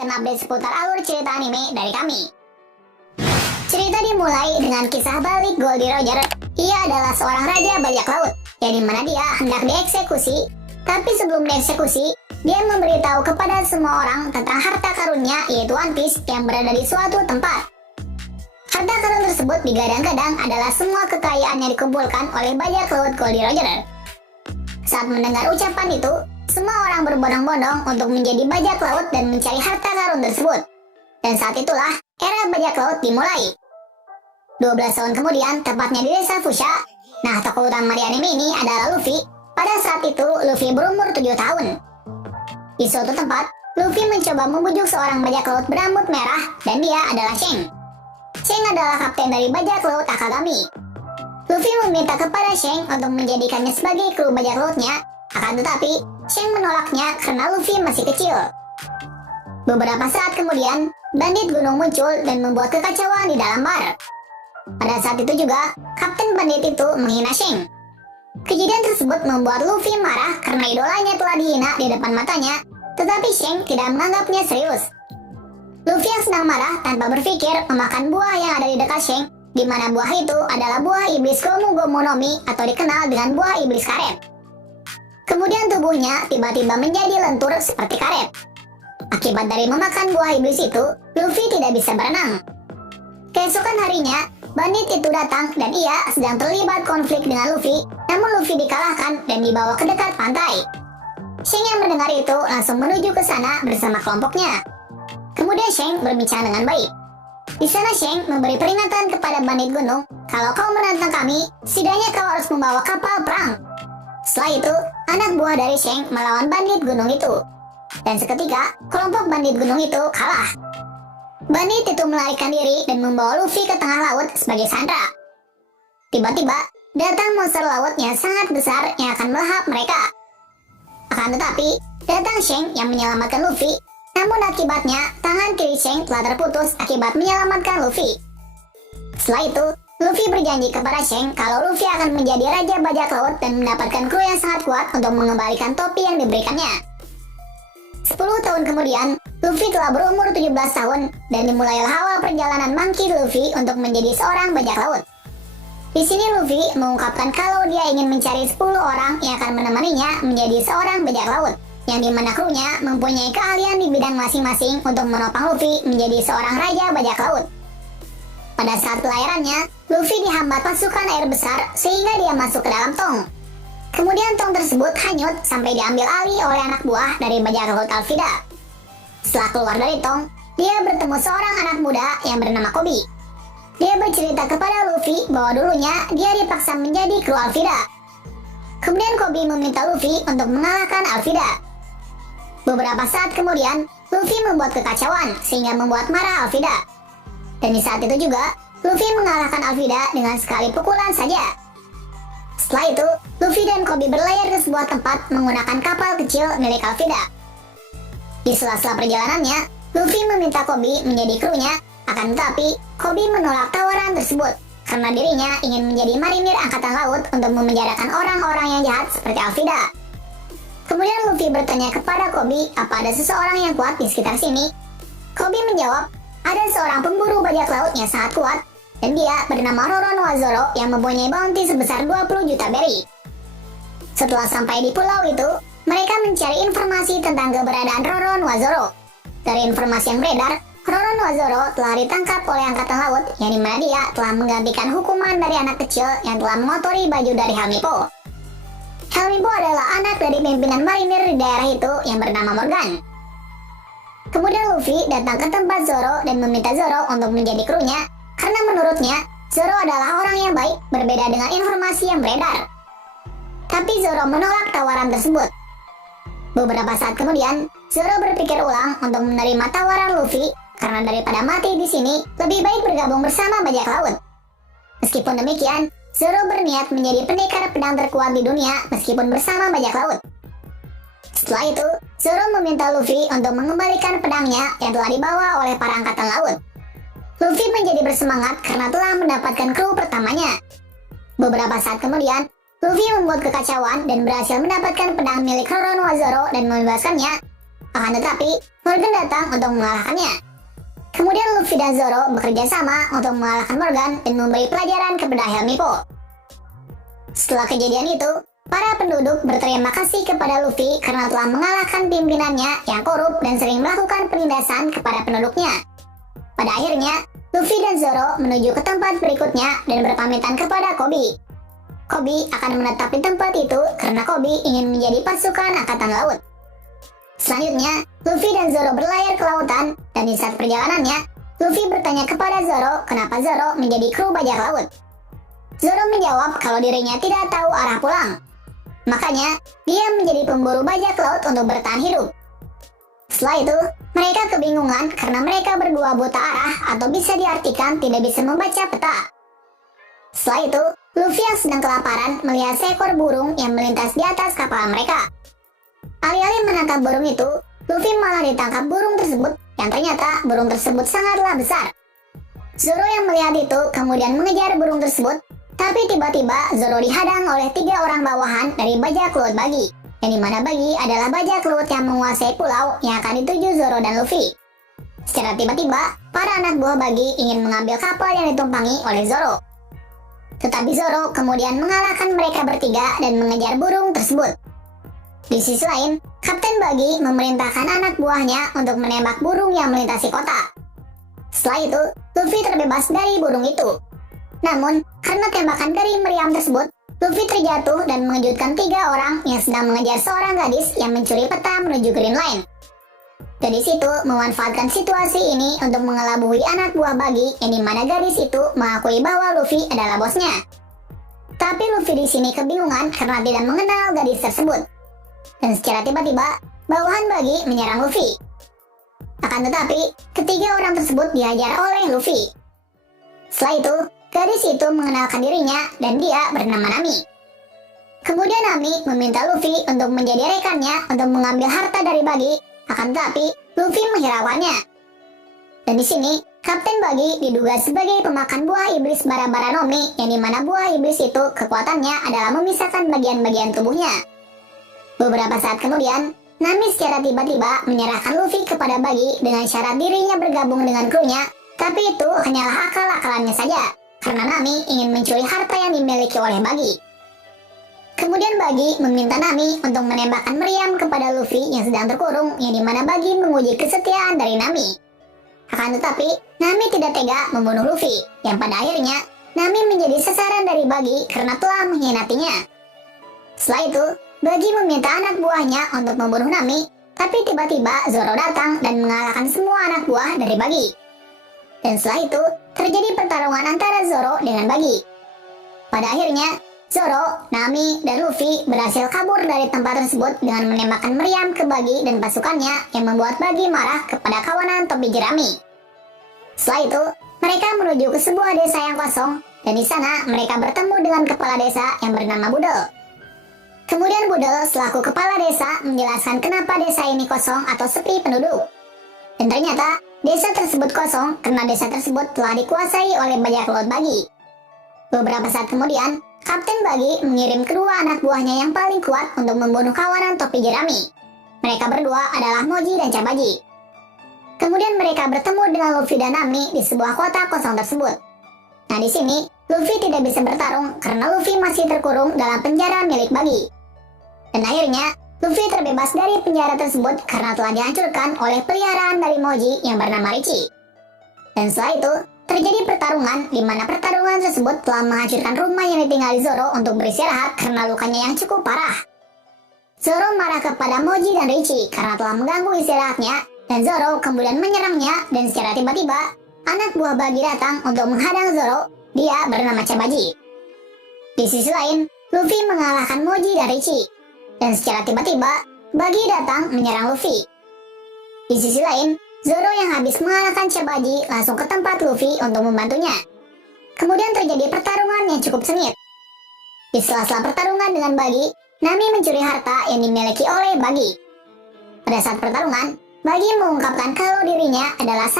mendapatkan update seputar alur cerita anime dari kami. Cerita dimulai dengan kisah balik Goldie Roger. Ia adalah seorang raja bajak laut, yang dimana dia hendak dieksekusi. Tapi sebelum dieksekusi, dia memberitahu kepada semua orang tentang harta karunnya, yaitu One Piece yang berada di suatu tempat. Harta karun tersebut digadang-gadang adalah semua kekayaan yang dikumpulkan oleh bajak laut Goldie Roger. Saat mendengar ucapan itu, semua orang berbondong-bondong untuk menjadi bajak laut dan mencari harta karun tersebut. Dan saat itulah era bajak laut dimulai. 12 tahun kemudian, tepatnya di desa Fusha. Nah, tokoh utama di anime ini adalah Luffy. Pada saat itu, Luffy berumur 7 tahun. Di suatu tempat, Luffy mencoba membujuk seorang bajak laut berambut merah, dan dia adalah Shanks. Shanks adalah kapten dari bajak laut Akagami. Luffy meminta kepada Shanks untuk menjadikannya sebagai kru bajak lautnya, akan tetapi Shanks menolaknya karena Luffy masih kecil. Beberapa saat kemudian, bandit gunung muncul dan membuat kekacauan di dalam bar. Pada saat itu juga, kapten bandit itu menghina Shanks. Kejadian tersebut membuat Luffy marah karena idolanya telah dihina di depan matanya, tetapi Shanks tidak menganggapnya serius. Luffy yang sedang marah tanpa berpikir memakan buah yang ada di dekat Shanks, di mana buah itu adalah buah iblis Gomu Gomu no Mi atau dikenal dengan buah iblis karet. Kemudian tubuhnya tiba-tiba menjadi lentur seperti karet. Akibat dari memakan buah iblis itu, Luffy tidak bisa berenang. Keesokan harinya, bandit itu datang dan ia sedang terlibat konflik dengan Luffy, namun Luffy dikalahkan dan dibawa ke dekat pantai. Shanks yang mendengar itu langsung menuju ke sana bersama kelompoknya. Kemudian Shanks berbicara dengan baik. Di sana Shanks memberi peringatan kepada bandit gunung, kalau kau menantang kami, setidaknya kau harus membawa kapal perang. Setelah itu, anak buah dari Shanks melawan bandit gunung itu. Dan seketika, kelompok bandit gunung itu kalah. Bandit itu melarikan diri dan membawa Luffy ke tengah laut sebagai sandera. Tiba-tiba, datang monster laut yang sangat besar yang akan melahap mereka. Akan tetapi, datang Shanks yang menyelamatkan Luffy. Namun akibatnya, tangan kiri Shanks telah terputus akibat menyelamatkan Luffy. Setelah itu, Luffy berjanji kepada Shanks kalau Luffy akan menjadi raja bajak laut dan mendapatkan kru yang sangat kuat untuk mengembalikan topi yang diberikannya. 10 tahun kemudian, Luffy telah berumur 17 tahun dan dimulailah awal perjalanan Monkey Luffy untuk menjadi seorang bajak laut. Di sini Luffy mengungkapkan kalau dia ingin mencari 10 orang yang akan menemaninya menjadi seorang bajak laut, yang dimana krunya mempunyai keahlian di bidang masing-masing untuk menopang Luffy menjadi seorang raja bajak laut. Pada saat pelayarannya, Luffy dihambat pasukan air besar sehingga dia masuk ke dalam tong. Kemudian tong tersebut hanyut sampai diambil alih oleh anak buah dari bajak laut Alvida. Setelah keluar dari tong, dia bertemu seorang anak muda yang bernama Koby. Dia bercerita kepada Luffy bahwa dulunya dia dipaksa menjadi kru Alvida. Kemudian Koby meminta Luffy untuk mengalahkan Alvida. Beberapa saat kemudian, Luffy membuat kekacauan sehingga membuat marah Alvida. Dan di saat itu juga, Luffy mengalahkan Alvida dengan sekali pukulan saja. Setelah itu, Luffy dan Koby berlayar ke sebuah tempat menggunakan kapal kecil milik Alvida. Di sela-sela perjalanannya, Luffy meminta Koby menjadi krunya, akan tetapi Koby menolak tawaran tersebut karena dirinya ingin menjadi marinir angkatan laut untuk memenjarakan orang-orang yang jahat seperti Alvida. Kemudian Luffy bertanya kepada Koby apa ada seseorang yang kuat di sekitar sini. Koby menjawab, ada seorang pemburu bajak laut yang sangat kuat, dan dia bernama Roronoa Zoro yang mempunyai bounty sebesar 20 juta berry. Setelah sampai di pulau itu, mereka mencari informasi tentang keberadaan Roronoa Zoro. Dari informasi yang beredar, Roronoa Zoro telah ditangkap oleh angkatan laut, yang dimana dia telah menggantikan hukuman dari anak kecil yang telah mengotori baju dari Helmippo. Helmippo adalah anak dari pimpinan marinir di daerah itu yang bernama Morgan. Kemudian Luffy datang ke tempat Zoro dan meminta Zoro untuk menjadi krunya, karena menurutnya Zoro adalah orang yang baik berbeda dengan informasi yang beredar. Tapi Zoro menolak tawaran tersebut. Beberapa saat kemudian, Zoro berpikir ulang untuk menerima tawaran Luffy, karena daripada mati di sini, lebih baik bergabung bersama bajak laut. Meskipun demikian, Zoro berniat menjadi pendekar pedang terkuat di dunia meskipun bersama bajak laut. Setelah itu, Zoro meminta Luffy untuk mengembalikan pedangnya yang telah dibawa oleh para angkatan laut. Luffy menjadi bersemangat karena telah mendapatkan kru pertamanya. Beberapa saat kemudian, Luffy membuat kekacauan dan berhasil mendapatkan pedang milik Roronoa Zoro dan membebaskannya. Akan tetapi, Morgan datang untuk mengalahkannya. Kemudian Luffy dan Zoro bekerja sama untuk mengalahkan Morgan dan memberi pelajaran kepada Helmy Po. Setelah kejadian itu, para penduduk berterima kasih kepada Luffy karena telah mengalahkan pimpinannya yang korup dan sering melakukan penindasan kepada penduduknya. Pada akhirnya, Luffy dan Zoro menuju ke tempat berikutnya dan berpamitan kepada Koby. Koby akan menetap di tempat itu karena Koby ingin menjadi pasukan angkatan laut. Selanjutnya, Luffy dan Zoro berlayar ke lautan, dan di saat perjalanannya, Luffy bertanya kepada Zoro kenapa Zoro menjadi kru bajak laut. Zoro menjawab kalau dirinya tidak tahu arah pulang. Makanya, dia menjadi pemburu bajak laut untuk bertahan hidup. Setelah itu, mereka kebingungan karena mereka berdua buta arah atau bisa diartikan tidak bisa membaca peta. Setelah itu, Luffy yang sedang kelaparan melihat seekor burung yang melintas di atas kapal mereka. Alih-alih menangkap burung itu, Luffy malah ditangkap burung tersebut yang ternyata burung tersebut sangatlah besar. Zoro yang melihat itu kemudian mengejar burung tersebut, tapi tiba-tiba Zoro dihadang oleh 3 orang bawahan dari bajak laut Buggy, yang dimana Buggy adalah bajak laut yang menguasai pulau yang akan dituju Zoro dan Luffy. Secara tiba-tiba, para anak buah Buggy ingin mengambil kapal yang ditumpangi oleh Zoro. Tetapi Zoro kemudian mengalahkan mereka bertiga dan mengejar burung tersebut. Di sisi lain, Kapten Buggy memerintahkan anak buahnya untuk menembak burung yang melintasi kota. Setelah itu, Luffy terbebas dari burung itu. Namun, karena tembakan dari meriam tersebut, Luffy terjatuh dan mengejutkan 3 orang yang sedang mengejar seorang gadis yang mencuri peta menuju Green Line. Dari situ, memanfaatkan situasi ini untuk mengelabui anak buah Buggy yang dimana gadis itu mengakui bahwa Luffy adalah bosnya. Tapi Luffy di sini kebingungan karena tidak mengenal gadis tersebut. Dan secara tiba-tiba, bawahan Buggy menyerang Luffy. Akan tetapi, ketiga orang tersebut dihajar oleh Luffy. Setelah itu, gadis itu mengenalkan dirinya dan dia bernama Nami. Kemudian Nami meminta Luffy untuk menjadi rekannya untuk mengambil harta dari Buggy, akan tetapi Luffy menghiraukannya. Dan di sini, Kapten Buggy diduga sebagai pemakan buah iblis Bara-Bara Nomi, yang dimana buah iblis itu kekuatannya adalah memisahkan bagian-bagian tubuhnya. Beberapa saat kemudian, Nami secara tiba-tiba menyerahkan Luffy kepada Buggy dengan syarat dirinya bergabung dengan krunya, tapi itu hanyalah akal-akalannya saja, karena Nami ingin mencuri harta yang dimiliki oleh Buggy. Kemudian Buggy meminta Nami untuk menembakkan meriam kepada Luffy yang sedang terkurung, yang dimana Buggy menguji kesetiaan dari Nami. Akan tetapi, Nami tidak tega membunuh Luffy, yang pada akhirnya, Nami menjadi sasaran dari Buggy karena telah mengkhianatinya. Setelah itu, Buggy meminta anak buahnya untuk membunuh Nami, tapi tiba-tiba Zoro datang dan mengalahkan semua anak buah dari Buggy. Dan setelah itu, terjadi pertarungan antara Zoro dengan Buggy. Pada akhirnya, Zoro, Nami, dan Luffy berhasil kabur dari tempat tersebut dengan menembakkan meriam ke Buggy dan pasukannya yang membuat Buggy marah kepada kawanan topi jerami. Setelah itu, mereka menuju ke sebuah desa yang kosong, dan di sana mereka bertemu dengan kepala desa yang bernama Budel. Kemudian Budel selaku kepala desa menjelaskan kenapa desa ini kosong atau sepi penduduk. Dan ternyata desa tersebut kosong karena desa tersebut telah dikuasai oleh bajak laut Buggy. Beberapa saat kemudian, Kapten Buggy mengirim kedua anak buahnya yang paling kuat untuk membunuh kawanan topi jerami. Mereka berdua adalah Moji dan Cabaji. Kemudian mereka bertemu dengan Luffy dan Nami di sebuah kota kosong tersebut. Nah di sini, Luffy tidak bisa bertarung karena Luffy masih terkurung dalam penjara milik Buggy. Dan akhirnya, Luffy terbebas dari penjara tersebut karena telah dihancurkan oleh peliharaan dari Moji yang bernama Richie. Dan setelah itu, terjadi pertarungan di mana pertarungan tersebut telah menghancurkan rumah yang ditinggali Zoro untuk beristirahat karena lukanya yang cukup parah. Zoro marah kepada Moji dan Richie karena telah mengganggu istirahatnya, dan Zoro kemudian menyerangnya dan secara tiba-tiba, anak buah Buggy datang untuk menghadang Zoro, dia bernama Cabaji. Di sisi lain, Luffy mengalahkan Moji dan Richie. Dan secara tiba-tiba, Buggy datang menyerang Luffy. Di sisi lain, Zoro yang habis mengalahkan Cabaji langsung ke tempat Luffy untuk membantunya. Kemudian terjadi pertarungan yang cukup sengit. Di sela-sela pertarungan dengan Buggy, Nami mencuri harta yang dimiliki oleh Buggy. Pada saat pertarungan, Buggy mengungkapkan kalau dirinya adalah